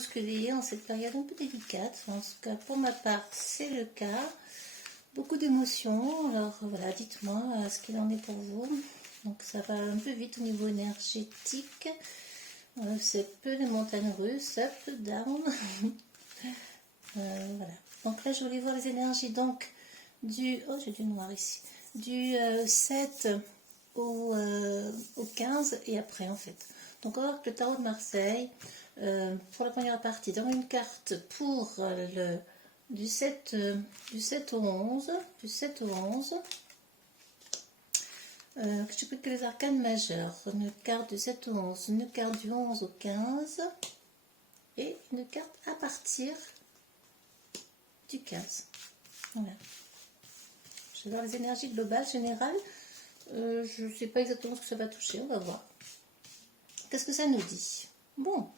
bousculé en cette période un peu délicate. En tout cas, pour ma part, c'est le cas. Beaucoup d'émotions. Alors voilà, dites-moi ce qu'il en est pour vous. Donc ça va un peu vite au niveau énergétique. C'est peu les montagnes russes, peu down. Voilà. Donc là, je voulais voir les énergies. Donc du... Oh, j'ai du noir ici. Du 7 au 15 et après en fait. Donc on va voir que le tarot de Marseille, pour la première partie, dans une carte pour du 7 au 11, je peux que les arcanes majeures, une carte du 7 au 11, une carte du 11 au 15 et une carte à partir du 15. Voilà. Je vais voir les énergies globales, générales. Je ne sais pas exactement ce que ça va toucher, on va voir. Qu'est-ce que ça nous dit? Bon,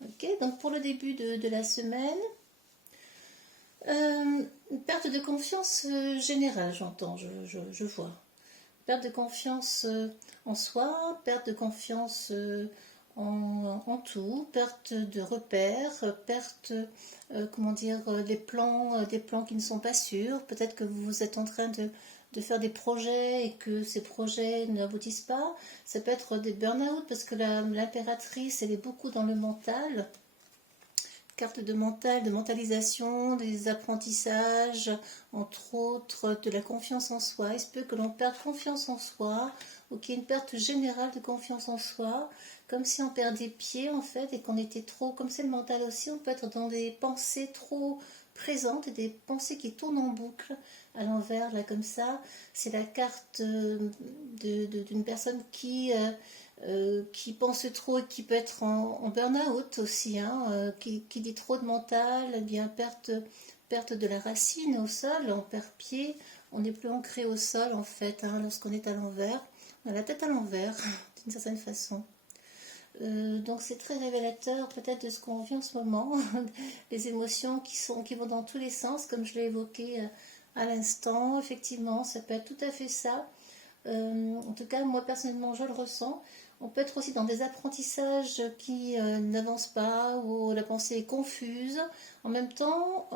ok, donc pour le début de la semaine, perte de confiance générale, j'entends, je vois. Perte de confiance en soi, perte de confiance en tout, perte de repères, perte, comment dire, des plans qui ne sont pas sûrs. Peut-être que vous êtes en train de faire des projets et que ces projets n'aboutissent pas. Ça peut être des burn-out parce que l'impératrice, elle est beaucoup dans le mental. Carte de mental, de mentalisation, des apprentissages, entre autres de la confiance en soi. Il se peut que l'on perde confiance en soi ou qu'il y ait une perte générale de confiance en soi, comme si on perdait pied en fait et qu'on était trop, comme c'est le mental aussi, on peut être dans des pensées trop présentes et des pensées qui tournent en boucle à l'envers, là comme ça. C'est la carte d'une personne qui pense trop et qui peut être en burn-out aussi, hein, qui dit trop de mental, eh bien perte de la racine au sol, on perd pied, on n'est plus ancré au sol en fait, hein, lorsqu'on est à l'envers, on a la tête à l'envers d'une certaine façon. Donc c'est très révélateur peut-être de ce qu'on vit en ce moment, les émotions qui vont dans tous les sens, comme je l'ai évoqué à l'instant. Effectivement, ça peut être tout à fait ça. En tout cas, moi personnellement, je le ressens. On peut être aussi dans des apprentissages qui n'avancent pas, où la pensée est confuse. En même temps,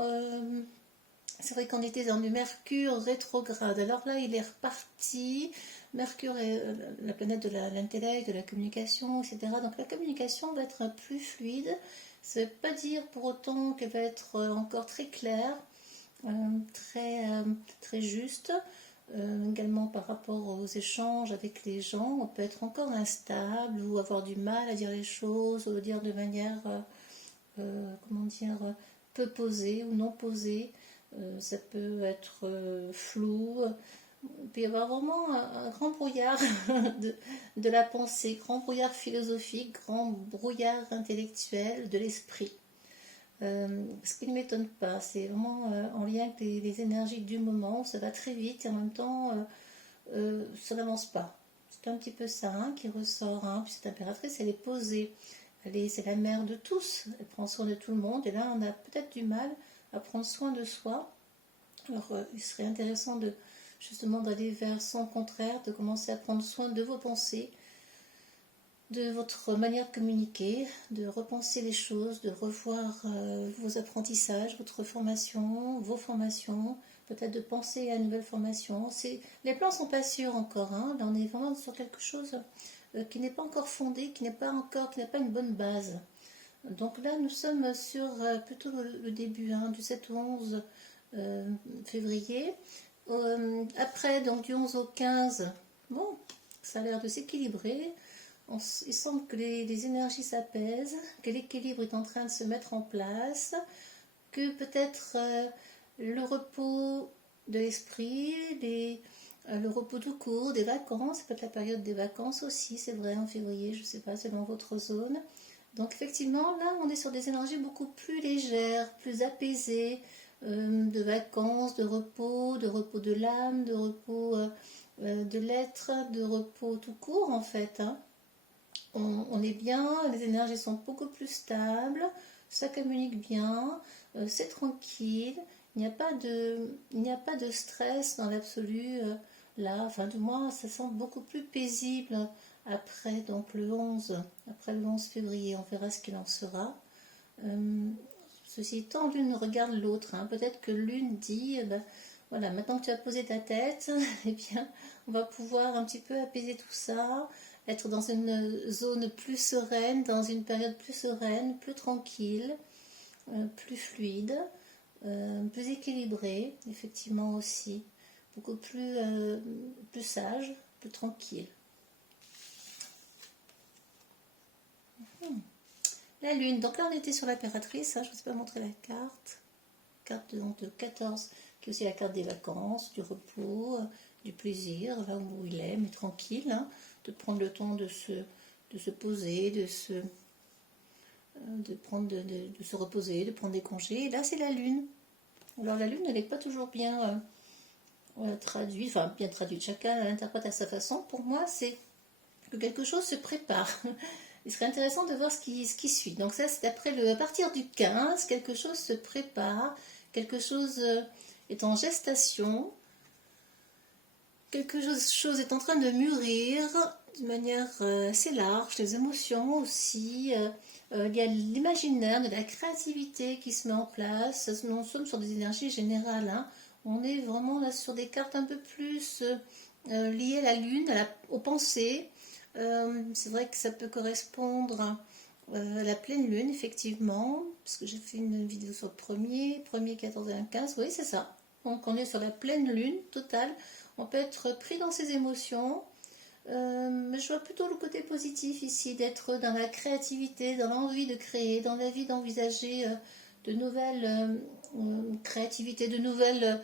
c'est vrai qu'on était dans du Mercure rétrograde. Alors là, il est reparti. Mercure est la planète de l'intellect, de la communication, etc. Donc la communication va être plus fluide. Ça ne veut pas dire pour autant qu'elle va être encore très claire, très juste. Également par rapport aux échanges avec les gens, on peut être encore instable ou avoir du mal à dire les choses, ou le dire de manière, comment dire, peu posée ou non posée. Ça peut être flou. Il peut y avoir vraiment un grand brouillard de la pensée, grand brouillard philosophique, grand brouillard intellectuel de l'esprit. Ce qui ne m'étonne pas, c'est vraiment en lien avec les énergies du moment, ça va très vite et en même temps ça n'avance pas. C'est un petit peu ça hein, qui ressort, hein. Puis cette impératrice, elle est posée, c'est la mère de tous, elle prend soin de tout le monde et là on a peut-être du mal à prendre soin de soi. Alors il serait intéressant justement d'aller vers son contraire, de commencer à prendre soin de vos pensées, de votre manière de communiquer, de repenser les choses, de revoir vos apprentissages, votre formation, vos formations, peut-être de penser à une nouvelle formation. Les plans ne sont pas sûrs encore, hein. Là on est vraiment sur quelque chose qui n'est pas encore fondé, qui n'a pas une bonne base. Donc là nous sommes sur plutôt le début hein, du 7 au 11 février. Après donc du 11 au 15, bon, ça a l'air de s'équilibrer. Il semble que les énergies s'apaisent, que l'équilibre est en train de se mettre en place, que peut-être le repos de l'esprit, le repos tout court, des vacances, ça peut être la période des vacances aussi, c'est vrai, en février, je ne sais pas, selon votre zone. Donc effectivement, là, on est sur des énergies beaucoup plus légères, plus apaisées, de vacances, de repos de l'âme, de repos de l'être, de repos tout court en fait, hein. On est bien, les énergies sont beaucoup plus stables, ça communique bien, c'est tranquille, il n'y a pas de stress dans l'absolu là, enfin du moins ça semble beaucoup plus paisible après donc après le 11 février, on verra ce qu'il en sera. Ceci étant, l'une regarde l'autre. Hein. Peut-être que l'une dit, voilà, maintenant que tu as posé ta tête, eh bien, on va pouvoir un petit peu apaiser tout ça, être dans une zone plus sereine, dans une période plus sereine, plus tranquille, plus fluide, plus équilibrée, effectivement aussi, beaucoup plus sage, plus tranquille. La lune, donc là on était sur l'impératrice, hein, je ne vous ai pas montré la carte de 14, qui est aussi la carte des vacances, du repos, du plaisir, là où il est, mais tranquille, hein, de prendre le temps de se poser, de se reposer, de prendre des congés. Et là c'est la lune. Alors la lune, elle n'est pas toujours bien traduite, enfin bien traduite, chacun l'interprète à sa façon. Pour moi, c'est que quelque chose se prépare. Il serait intéressant de voir ce qui suit. Donc ça, c'est à partir du 15, quelque chose se prépare, quelque chose est en gestation, quelque chose est en train de mûrir de manière assez large, les émotions aussi. Il y a l'imaginaire, de la créativité qui se met en place. Nous sommes sur des énergies générales. Hein. On est vraiment là sur des cartes un peu plus liées à la lune, aux pensées. C'est vrai que ça peut correspondre à la pleine lune, effectivement, parce que j'ai fait une vidéo sur le premier 14 et 15, oui c'est ça. Donc on est sur la pleine lune totale, on peut être pris dans ses émotions, mais je vois plutôt le côté positif ici, d'être dans la créativité, dans l'envie de créer, dans l'envie d'envisager de nouvelles créativités, de nouvelles,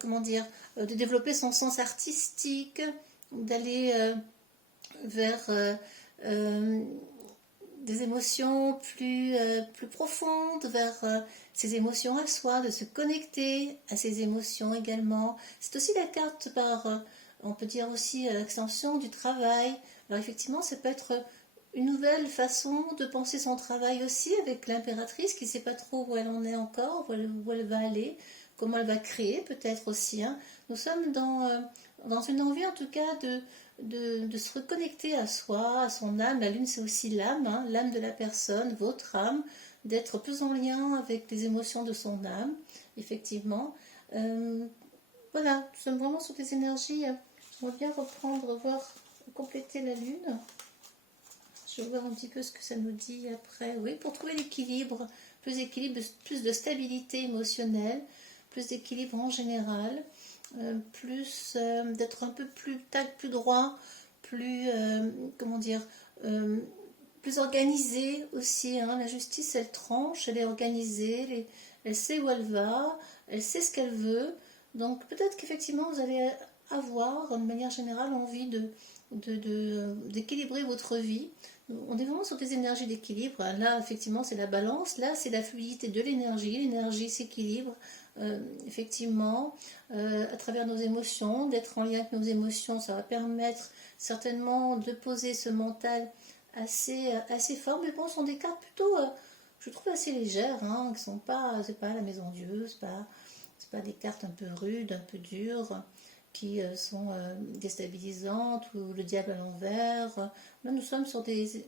comment dire, de développer son sens artistique, d'aller vers des émotions plus profondes, vers ses émotions à soi, de se connecter à ses émotions également. C'est aussi la carte on peut dire aussi l'extension du travail. Alors effectivement, ça peut être une nouvelle façon de penser son travail aussi avec l'impératrice qui ne sait pas trop où elle en est encore, où elle va aller, comment elle va créer peut-être aussi. Hein. Nous sommes dans une envie en tout cas de se reconnecter à soi, à son âme. La lune, c'est aussi l'âme, hein, l'âme de la personne, votre âme, d'être plus en lien avec les émotions de son âme, effectivement. Voilà, nous sommes vraiment sur des énergies. On va bien compléter la lune. Je vais voir un petit peu ce que ça nous dit après. Oui, pour trouver l'équilibre, plus de stabilité émotionnelle, plus d'équilibre en général. D'être un peu plus tact, plus droit, comment dire, plus organisé aussi. Hein. La justice, elle tranche, elle est organisée, elle sait où elle va, elle sait ce qu'elle veut. Donc peut-être qu'effectivement, vous allez avoir, de manière générale, envie d'équilibrer votre vie. On est vraiment sur des énergies d'équilibre. Là, effectivement, c'est la balance. Là, c'est la fluidité de l'énergie. L'énergie s'équilibre, effectivement, à travers nos émotions, d'être en lien avec nos émotions. Ça va permettre certainement de poser ce mental assez fort. Mais bon, ce sont des cartes plutôt, je trouve, assez légères. Hein, qui sont pas, c'est pas la maison Dieu, c'est pas des cartes un peu rudes, un peu dures, qui sont déstabilisantes, ou le diable à l'envers. Là, nous sommes sur des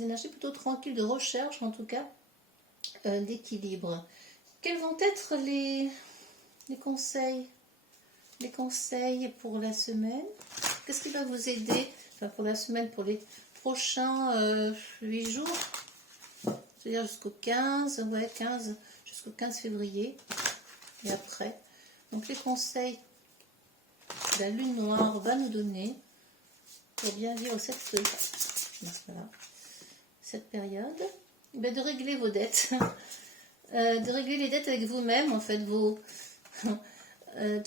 énergies plutôt tranquilles, de recherche en tout cas, d'équilibre. Quels vont être les conseils pour la semaine? Qu'est-ce qui va vous aider, enfin pour la semaine, pour les prochains 8 jours, c'est-à-dire jusqu'au 15, jusqu'au 15 février, et après. Donc les conseils que la lune noire va nous donner pour bien vivre cette période, de régler vos dettes, de régler les dettes avec vous-même, en fait, tout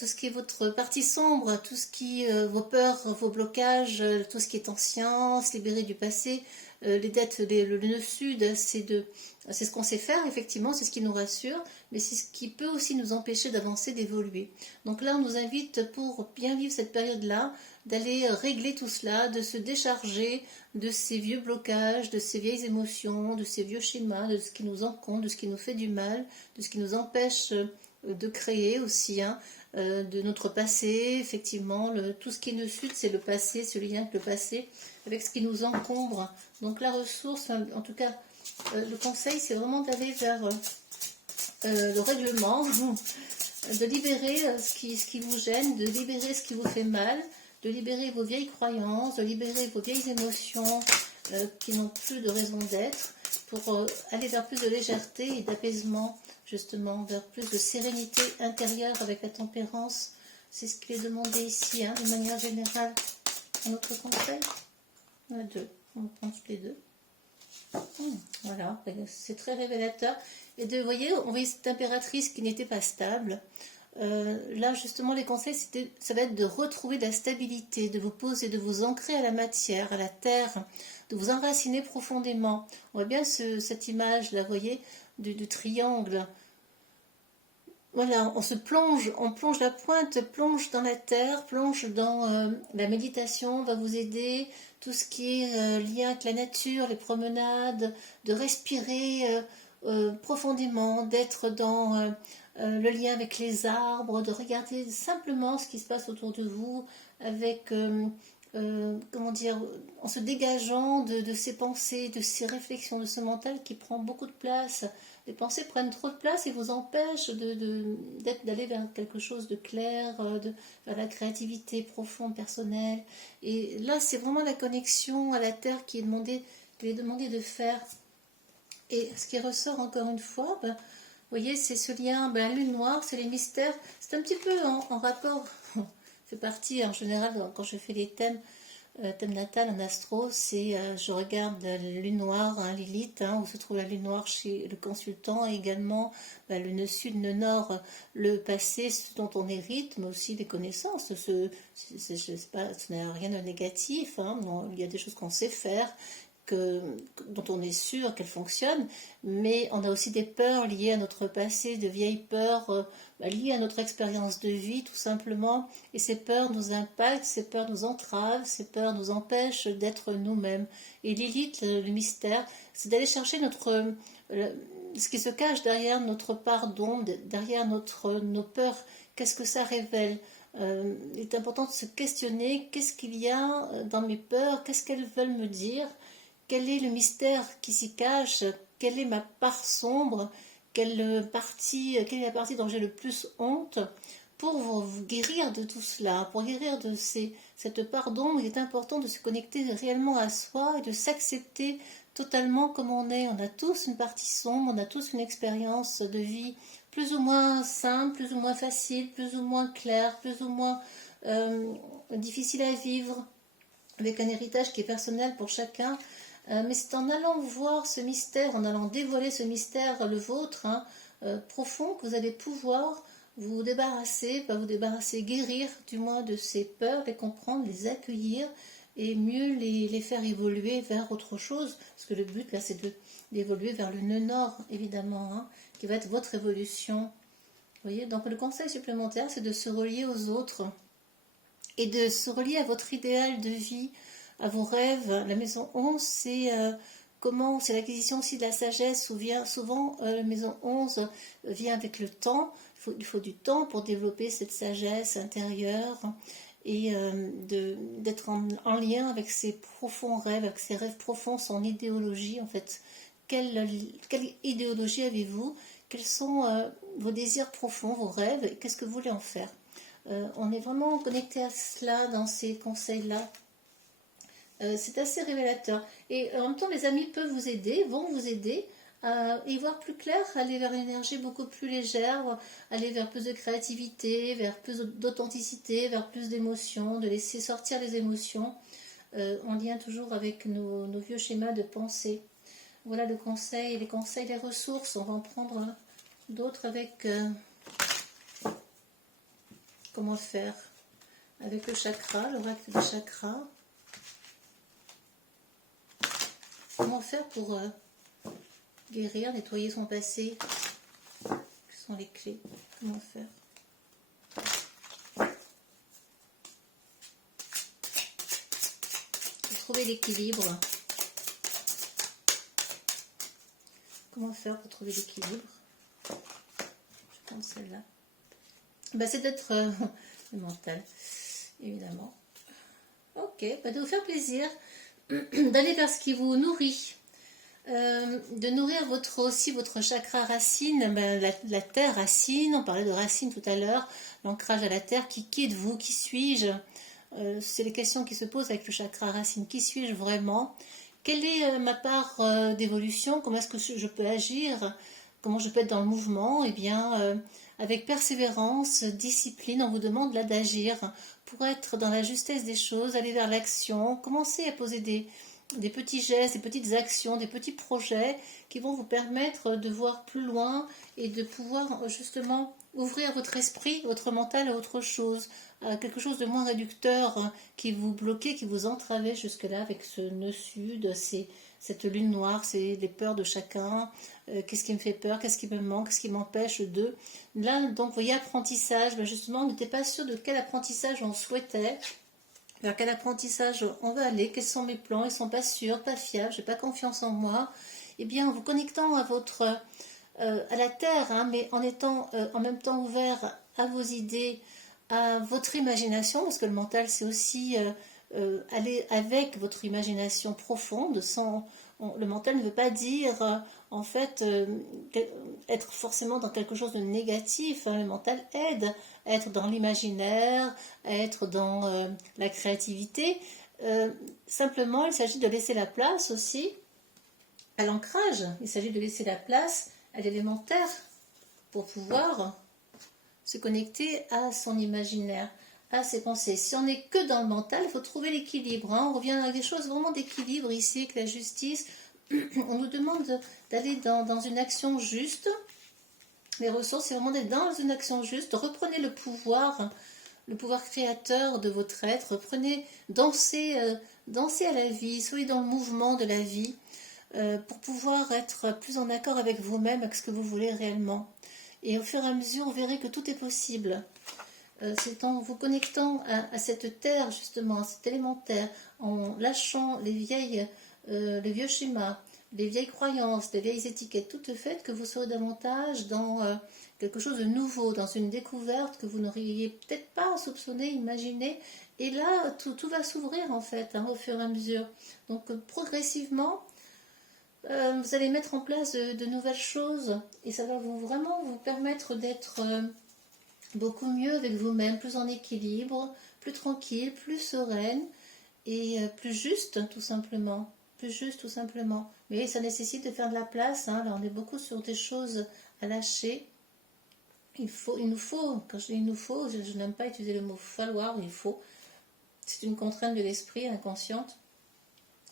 ce qui est votre partie sombre, tout ce qui vos peurs, vos blocages, tout ce qui est ancien, se libérer du passé. Les dettes, le nœud sud, c'est ce qu'on sait faire, effectivement, c'est ce qui nous rassure, mais c'est ce qui peut aussi nous empêcher d'avancer, d'évoluer. Donc là, on nous invite, pour bien vivre cette période-là, d'aller régler tout cela, de se décharger de ces vieux blocages, de ces vieilles émotions, de ces vieux schémas, de ce qui nous encombre, de ce qui nous fait du mal, de ce qui nous empêche de créer aussi, hein, de notre passé, effectivement, tout ce qui est le sud, c'est le passé, ce lien avec le passé, avec ce qui nous encombre. Donc la ressource, en tout cas, le conseil, c'est vraiment d'aller vers le règlement, de libérer ce qui vous gêne, de libérer ce qui vous fait mal, de libérer vos vieilles croyances, de libérer vos vieilles émotions qui n'ont plus de raison d'être, pour aller vers plus de légèreté et d'apaisement, justement, vers plus de sérénité intérieure avec la tempérance. C'est ce qui est demandé ici, hein, de manière générale. Un autre conseil? On a deux, on prend tous les deux. Voilà, c'est très révélateur. Et vous voyez, on voyait cette impératrice qui n'était pas stable. Là, justement, les conseils, ça va être de retrouver de la stabilité, de vous poser, de vous ancrer à la matière, à la terre, de vous enraciner profondément. On voit bien cette image-là, vous voyez, du triangle. Voilà, on plonge la pointe, plonge dans la terre, plonge dans la méditation, va vous aider, tout ce qui est lien avec la nature, les promenades, de respirer profondément, d'être dans le lien avec les arbres, de regarder simplement ce qui se passe autour de vous, avec, comment dire, en se dégageant de ces pensées, de ces réflexions, de ce mental qui prend beaucoup de place. Les pensées prennent trop de place et vous empêchent d'aller vers quelque chose de clair, vers la créativité profonde, personnelle. Et là, c'est vraiment la connexion à la terre qui est demandé de faire. Et ce qui ressort encore une fois, vous voyez, c'est ce lien, la lune noire, c'est les mystères. C'est un petit peu en rapport, fait partie en général quand je fais les thème natal en astro, c'est je regarde la lune noire, hein, Lilith, hein, où se trouve la lune noire chez le consultant, et également le nœud sud, le nord, le passé, ce dont on hérite, mais aussi les connaissances. Ce n'est rien de négatif, hein, non, il y a des choses qu'on sait faire, dont on est sûr qu'elles fonctionnent, mais on a aussi des peurs liées à notre passé, de vieilles peurs liées à notre expérience de vie tout simplement, et ces peurs nous impactent, ces peurs nous entravent, ces peurs nous empêchent d'être nous-mêmes. Et Lilith, le mystère, c'est d'aller chercher ce qui se cache derrière notre part d'ombre, derrière nos peurs. Qu'est-ce que ça révèle? Il est important de se questionner, qu'est-ce qu'il y a dans mes peurs, qu'est-ce qu'elles veulent me dire, quel est le mystère qui s'y cache, quelle est ma part sombre, quelle est la partie dont j'ai le plus honte, pour vous guérir de tout cela, pour guérir de cette part d'ombre. Il est important de se connecter réellement à soi et de s'accepter totalement comme on est. On a tous une partie sombre, on a tous une expérience de vie plus ou moins simple, plus ou moins facile, plus ou moins claire, plus ou moins difficile à vivre, avec un héritage qui est personnel pour chacun. Mais c'est en allant voir ce mystère, en allant dévoiler ce mystère, le vôtre, hein, profond, que vous allez pouvoir vous débarrasser, guérir du moins de ces peurs, les comprendre, les accueillir et mieux les faire évoluer vers autre chose. Parce que le but là, c'est d'évoluer vers le nœud nord, évidemment, hein, qui va être votre évolution. Vous voyez, donc le conseil supplémentaire, c'est de se relier aux autres et de se relier à votre idéal de vie, à vos rêves. La maison 11, c'est l'acquisition aussi de la sagesse. Souvent, la maison 11 vient avec le temps. Il faut du temps pour développer cette sagesse intérieure et d'être en lien avec ses profonds rêves, avec ses rêves profonds, son idéologie en fait. Quelle idéologie avez-vous? Quels sont vos désirs profonds, vos rêves, et qu'est-ce que vous voulez en faire? On est vraiment connecté à cela dans ces conseils-là. C'est assez révélateur. Et en même temps, les amis vont vous aider à y voir plus clair, aller vers une énergie beaucoup plus légère, aller vers plus de créativité, vers plus d'authenticité, vers plus d'émotions, de laisser sortir les émotions, en lien toujours avec nos vieux schémas de pensée. Voilà les conseils, les ressources. On va en prendre d'autres avec comment faire avec le chakra, l'oracle des chakras. Comment faire pour guérir, nettoyer son passé? Quelles sont les clés? Comment faire? Pour trouver l'équilibre. Comment faire pour trouver l'équilibre? Je prends celle-là. C'est d'être le mental, évidemment. Ok, de vous faire plaisir, d'aller vers ce qui vous nourrit, De nourrir aussi votre chakra racine, ben, la terre racine, on parlait de racine tout à l'heure, l'ancrage à la terre, qui êtes-vous, qui suis-je? C'est les questions qui se posent avec le chakra racine, qui suis-je vraiment? Quelle est ma part d'évolution? Comment est-ce que je peux agir? Comment je peux être dans le mouvement? Eh bien, avec persévérance, discipline, on vous demande là d'agir pour être dans la justesse des choses, aller vers l'action, commencer à poser des petits gestes, des petites actions, des petits projets qui vont vous permettre de voir plus loin et de pouvoir justement ouvrir votre esprit, votre mental à autre chose, à quelque chose de moins réducteur qui vous bloquait, qui vous entravait jusque-là avec ce nœud sud, cette lune noire, c'est les peurs de chacun, qu'est-ce qui me fait peur, qu'est-ce qui me manque, qu'est-ce qui m'empêche de... Là, donc, vous voyez, apprentissage, ben justement, on n'était pas sûr de quel apprentissage on souhaitait, vers quel apprentissage on va aller, quels sont mes plans, ils ne sont pas sûrs, pas fiables, j'ai pas confiance en moi. Eh bien, en vous connectant à à la terre, hein, mais en étant en même temps ouvert à vos idées, à votre imagination, parce que le mental c'est aussi aller avec votre imagination profonde. Le mental ne veut pas dire en fait être forcément dans quelque chose de négatif, hein. Le mental aide à être dans l'imaginaire, à être dans la créativité. Simplement, il s'agit de laisser la place aussi à l'ancrage. Il s'agit de laisser la place à l'élémentaire pour pouvoir se connecter à son imaginaire, à ses pensées. Si on n'est que dans le mental, il faut trouver l'équilibre, hein. On revient à des choses vraiment d'équilibre ici, avec la justice. On nous demande d'aller dans une action juste. Les ressources, c'est vraiment d'être dans une action juste. Reprenez le pouvoir créateur de votre être. Reprenez, dansez à la vie, soyez dans le mouvement de la vie pour pouvoir être plus en accord avec vous-même, avec ce que vous voulez réellement. Et au fur et à mesure, vous verrez que tout est possible. C'est en vous connectant à cette terre, justement, à cet élémentaire, en lâchant les vieux schémas, les vieilles croyances, les vieilles étiquettes toutes faites, que vous serez davantage dans quelque chose de nouveau, dans une découverte que vous n'auriez peut-être pas soupçonné, imaginé. Et là, tout va s'ouvrir, en fait, hein, au fur et à mesure. Donc, progressivement, vous allez mettre en place de nouvelles choses et ça va vraiment vous permettre d'être beaucoup mieux avec vous-même, plus en équilibre, plus tranquille, plus sereine et plus juste tout simplement. Plus juste tout simplement. Mais ça nécessite de faire de la place, hein. Là on est beaucoup sur des choses à lâcher. Il nous faut, quand je dis il nous faut, je n'aime pas utiliser le mot falloir, il faut. C'est une contrainte de l'esprit inconsciente.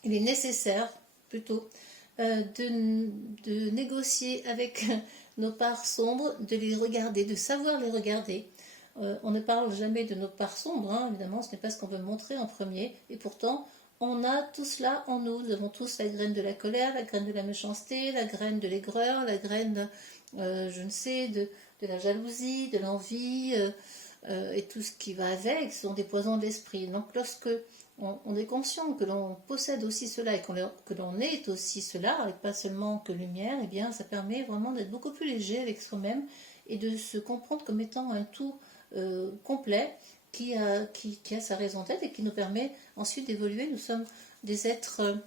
Il est nécessaire plutôt de négocier avec nos parts sombres, de les regarder, de savoir les regarder. On ne parle jamais de nos parts sombres, hein, évidemment, ce n'est pas ce qu'on veut montrer en premier, et pourtant, on a tout cela en nous. Nous avons tous la graine de la colère, la graine de la méchanceté, la graine de l'aigreur, la graine, je ne sais, de la jalousie, de l'envie, et tout ce qui va avec, ce sont des poisons de l'esprit. Donc, lorsque on est conscient que l'on possède aussi cela et que l'on est aussi cela, et pas seulement que lumière, eh bien, ça permet vraiment d'être beaucoup plus léger avec soi-même et de se comprendre comme étant un tout complet qui a sa raison d'être et qui nous permet ensuite d'évoluer. Nous sommes des êtres,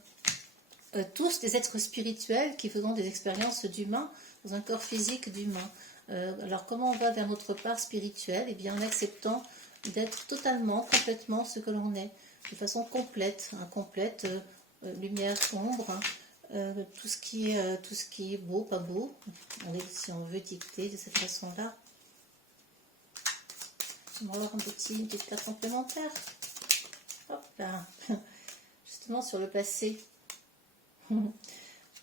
tous des êtres spirituels qui faisons des expériences d'humains dans un corps physique d'humain. Alors comment on va vers notre part spirituelle? Eh bien en acceptant d'être totalement, complètement ce que l'on est, de façon complète, incomplète, lumière, ombre, tout ce qui est beau, pas beau, si on veut dicter de cette façon-là. On va avoir une petite carte complémentaire. Hop là, justement sur le passé.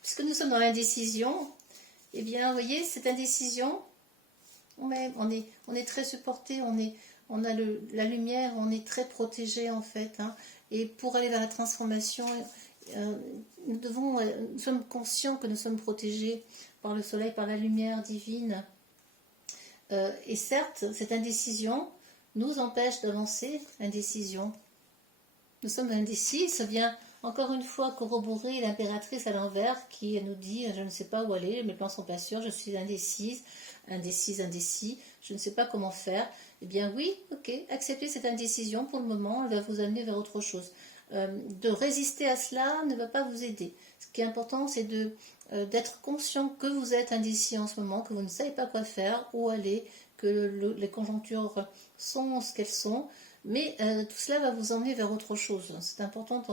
Puisque nous sommes dans l'indécision, eh bien, vous voyez, cette indécision, on est très supporté, on a la lumière, on est très protégé en fait. Hein. Et pour aller vers la transformation, nous sommes conscients que nous sommes protégés par le soleil, par la lumière divine. Et certes, cette indécision nous empêche d'avancer, indécision. Nous sommes indécis, ça vient encore une fois corroborer l'impératrice à l'envers qui nous dit je ne sais pas où aller, mes plans sont pas sûrs, je suis indécis, je ne sais pas comment faire. Eh bien oui, ok, acceptez cette indécision pour le moment, elle va vous amener vers autre chose. de résister à cela ne va pas vous aider. Ce qui est important, c'est d'être conscient que vous êtes indécis en ce moment, que vous ne savez pas quoi faire, où aller, que les conjonctures sont ce qu'elles sont, mais tout cela va vous emmener vers autre chose. C'est important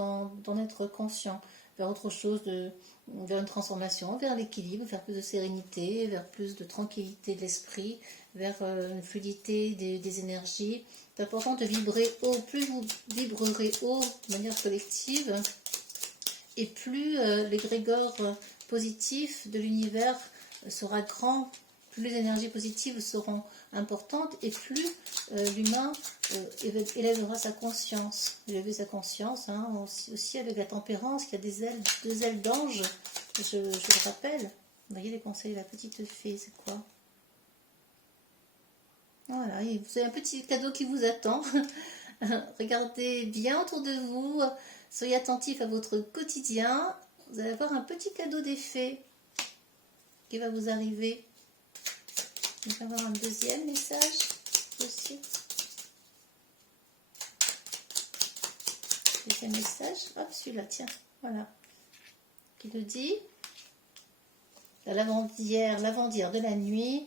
d'en être conscient, vers autre chose, vers une transformation, vers l'équilibre, vers plus de sérénité, vers plus de tranquillité de l'esprit, vers une fluidité des énergies. C'est important de vibrer haut. Plus vous vibrerez haut de manière collective, et plus l'égrégore positif de l'univers sera grand, plus les énergies positives seront importantes, et plus l'humain élèvera sa conscience. Élever sa conscience, hein, aussi avec la tempérance, qui a deux ailes d'ange, je le rappelle. Vous voyez les conseils de la petite fée, c'est quoi? Voilà, et vous avez un petit cadeau qui vous attend. Regardez bien autour de vous, soyez attentifs à votre quotidien. Vous allez avoir un petit cadeau des fées qui va vous arriver. Il va y avoir un deuxième message aussi. Deuxième message, hop, celui-là, tiens, voilà. Qui nous dit, la lavandière de la nuit.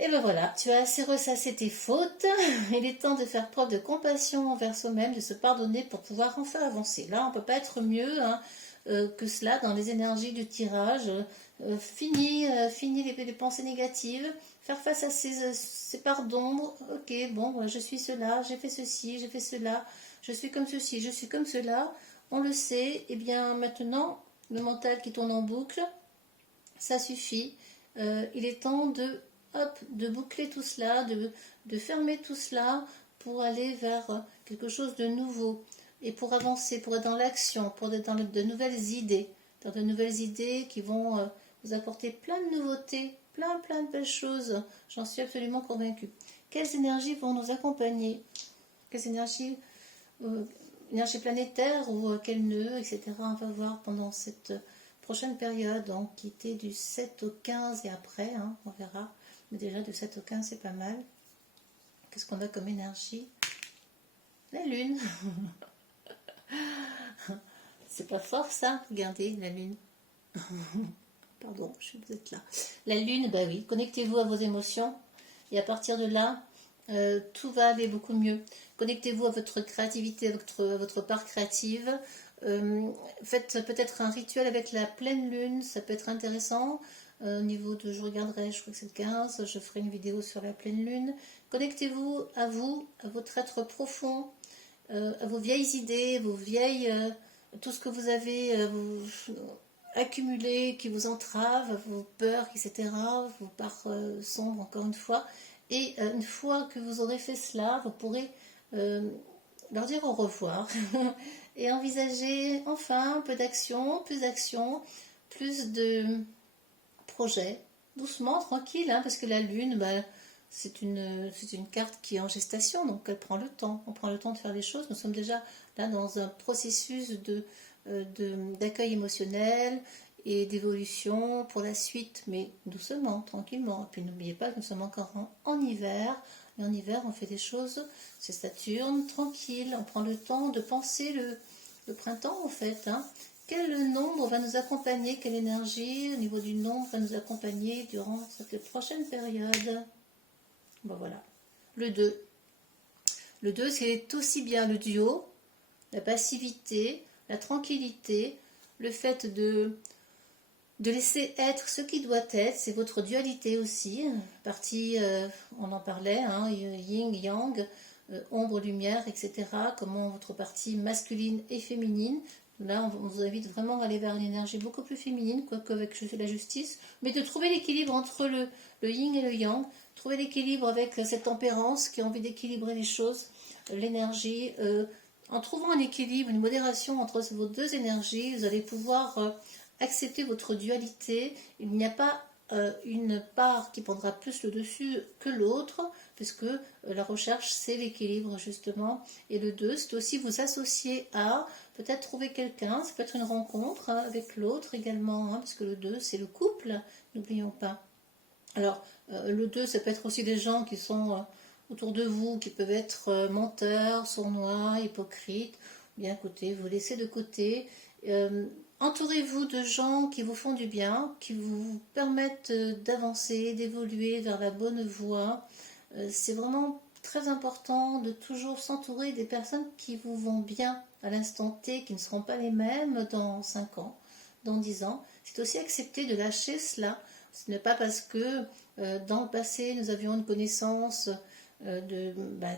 Et ben voilà, tu as assez ressassé tes fautes, il est temps de faire preuve de compassion envers soi-même, de se pardonner pour pouvoir enfin avancer. Là, on ne peut pas être mieux que cela dans les énergies du tirage. Fini les pensées négatives, faire face à ces parts d'ombre. Ok, bon, je suis cela, j'ai fait ceci, j'ai fait cela, je suis comme ceci, je suis comme cela. On le sait, et bien maintenant, le mental qui tourne en boucle, ça suffit. Il est temps de boucler tout cela, de fermer tout cela pour aller vers quelque chose de nouveau et pour avancer, pour être dans l'action, pour être dans de nouvelles idées, qui vont vous apporter plein de nouveautés, plein de belles choses. J'en suis absolument convaincue. Quelles énergies vont nous accompagner? Quelles énergies planétaires ou quels nœuds, etc. On va voir pendant cette prochaine période, donc qui était du 7 au 15 et après, hein, on verra. Mais déjà de 7 au 15 c'est pas mal. Qu'est-ce qu'on a comme énergie? La lune. C'est pas fort ça? Regardez la lune. Pardon, vous êtes là. La lune, bah oui, connectez-vous à vos émotions et à partir de là, tout va aller beaucoup mieux. Connectez-vous à votre créativité, à votre part créative. Faites peut-être un rituel avec la pleine lune, ça peut être intéressant. Au niveau de, je regarderai, je crois que c'est le 15, je ferai une vidéo sur la pleine lune. Connectez-vous, à votre être profond, à vos vieilles idées, tout ce que vous avez accumulé, qui vous entrave, vos peurs, etc., vos parts sombres, encore une fois. Et une fois que vous aurez fait cela, vous pourrez leur dire au revoir et envisager enfin un peu d'action, plus de projets, doucement, tranquille, hein, parce que la lune, c'est une carte qui est en gestation, donc elle prend le temps. On prend le temps de faire les choses. Nous sommes déjà là dans un processus d'accueil émotionnel et d'évolution pour la suite, mais doucement, tranquillement. Et puis n'oubliez pas que nous sommes encore en hiver. Et en hiver, on fait des choses, c'est Saturne, tranquille. On prend le temps de penser le printemps, en fait. Hein. Quel nombre va nous accompagner, quelle énergie au niveau du nombre va nous accompagner durant cette prochaine période? Bon, voilà. Le 2. Le 2, c'est aussi bien le duo, la passivité, la tranquillité, le fait de laisser être ce qui doit être, c'est votre dualité aussi, partie, on en parlait, hein, yin, yang, ombre, lumière, etc. Comment votre partie masculine et féminine. Là, on vous invite vraiment à aller vers une énergie beaucoup plus féminine, quoique avec la justice, mais de trouver l'équilibre entre le yin et le yang, trouver l'équilibre avec cette tempérance qui a envie d'équilibrer les choses, l'énergie. En trouvant un équilibre, une modération entre vos deux énergies, vous allez pouvoir accepter votre dualité. Il n'y a pas une part qui prendra plus le dessus que l'autre, puisque la recherche, c'est l'équilibre, justement. Et le 2, c'est aussi vous associer à, peut-être trouver quelqu'un, ça peut être une rencontre avec l'autre également, hein, parce que le 2, c'est le couple, n'oublions pas. Alors, le 2, ça peut être aussi des gens qui sont autour de vous, qui peuvent être menteurs, sournois, hypocrites, bien écoutez, vous laissez de côté. Entourez-vous de gens qui vous font du bien, qui vous permettent d'avancer, d'évoluer vers la bonne voie. C'est vraiment très important de toujours s'entourer des personnes qui vous vont bien à l'instant T, qui ne seront pas les mêmes dans 5 ans, dans 10 ans. C'est aussi accepter de lâcher cela. Ce n'est pas parce que dans le passé nous avions une connaissance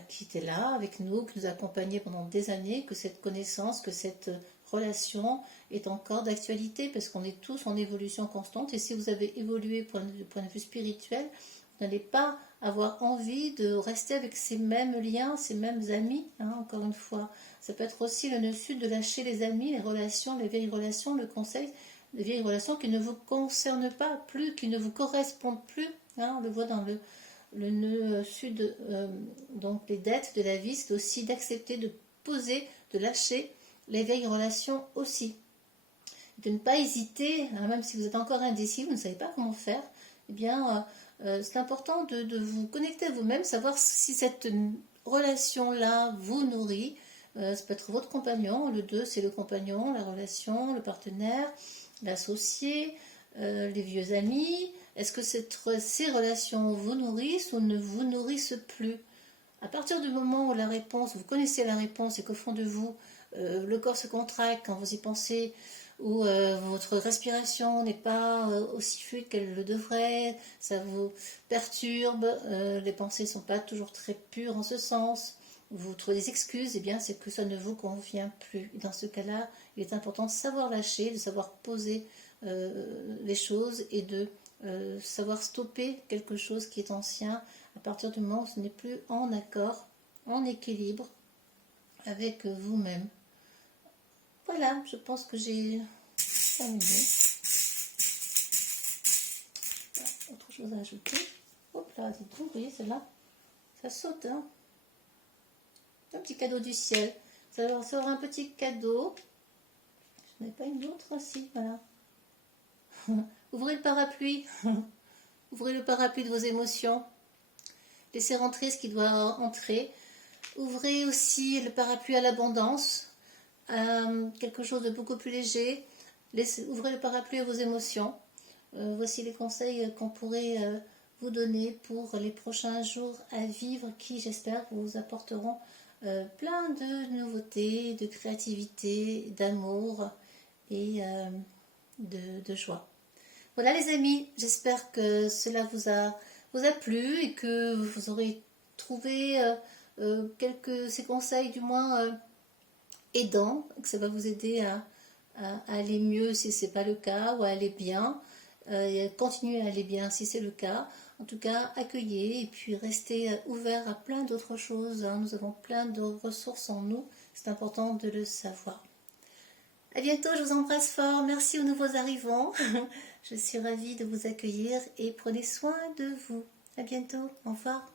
qui était là avec nous, qui nous accompagnait pendant des années, que cette connaissance, que cette relation est encore d'actualité, parce qu'on est tous en évolution constante. Et si vous avez évolué du point de vue spirituel, vous n'allez pas avoir envie de rester avec ces mêmes liens, ces mêmes amis, hein, encore une fois. Ça peut être aussi le nœud sud de lâcher les amis, les relations, les vieilles relations, le conseil, les vieilles relations qui ne vous concernent pas plus, qui ne vous correspondent plus. Hein, on le voit dans le nœud sud, donc les dettes de la vie, c'est aussi d'accepter de poser, de lâcher les vieilles relations aussi. De ne pas hésiter, hein, même si vous êtes encore indécis, vous ne savez pas comment faire, eh bien, c'est important de vous connecter à vous-même, savoir si cette relation-là vous nourrit. Ça peut être votre compagnon, le 2 c'est le compagnon, la relation, le partenaire, l'associé, les vieux amis. Est-ce que ces relations vous nourrissent ou ne vous nourrissent plus? À partir du moment où la réponse, vous connaissez la réponse et qu'au fond de vous, le corps se contracte quand vous y pensez, ou votre respiration n'est pas aussi fluide qu'elle le devrait, ça vous perturbe, les pensées ne sont pas toujours très pures en ce sens, vous trouvez des excuses, et bien c'est que ça ne vous convient plus. Et dans ce cas-là, il est important de savoir lâcher, de savoir poser les choses et de savoir stopper quelque chose qui est ancien à partir du moment où ce n'est plus en accord, en équilibre avec vous-même. Voilà, je pense que j'ai terminé. Autre chose à ajouter. Hop là, dites donc, vous voyez celle-là, ça saute, hein. Un petit cadeau du ciel. Ça va recevoir un petit cadeau. Je n'ai pas une autre aussi, voilà. Ouvrez le parapluie. Ouvrez le parapluie de vos émotions. Laissez rentrer ce qui doit entrer. Ouvrez aussi le parapluie à l'abondance, quelque chose de beaucoup plus léger. Ouvrez le parapluie à vos émotions. Voici les conseils qu'on pourrait vous donner pour les prochains jours à vivre qui, j'espère, vous apporteront plein de nouveautés, de créativité, d'amour et de joie. Voilà les amis, j'espère que cela vous a plu et que vous aurez trouvé ces conseils du moins aidants, que ça va vous aider à aller mieux si ce n'est pas le cas, ou à aller bien, et continuer à aller bien si c'est le cas. En tout cas, accueillez et puis restez ouvert à plein d'autres choses. Hein. Nous avons plein de ressources en nous, c'est important de le savoir. À bientôt, je vous embrasse fort. Merci aux nouveaux arrivants. Je suis ravie de vous accueillir et prenez soin de vous. À bientôt. Au revoir.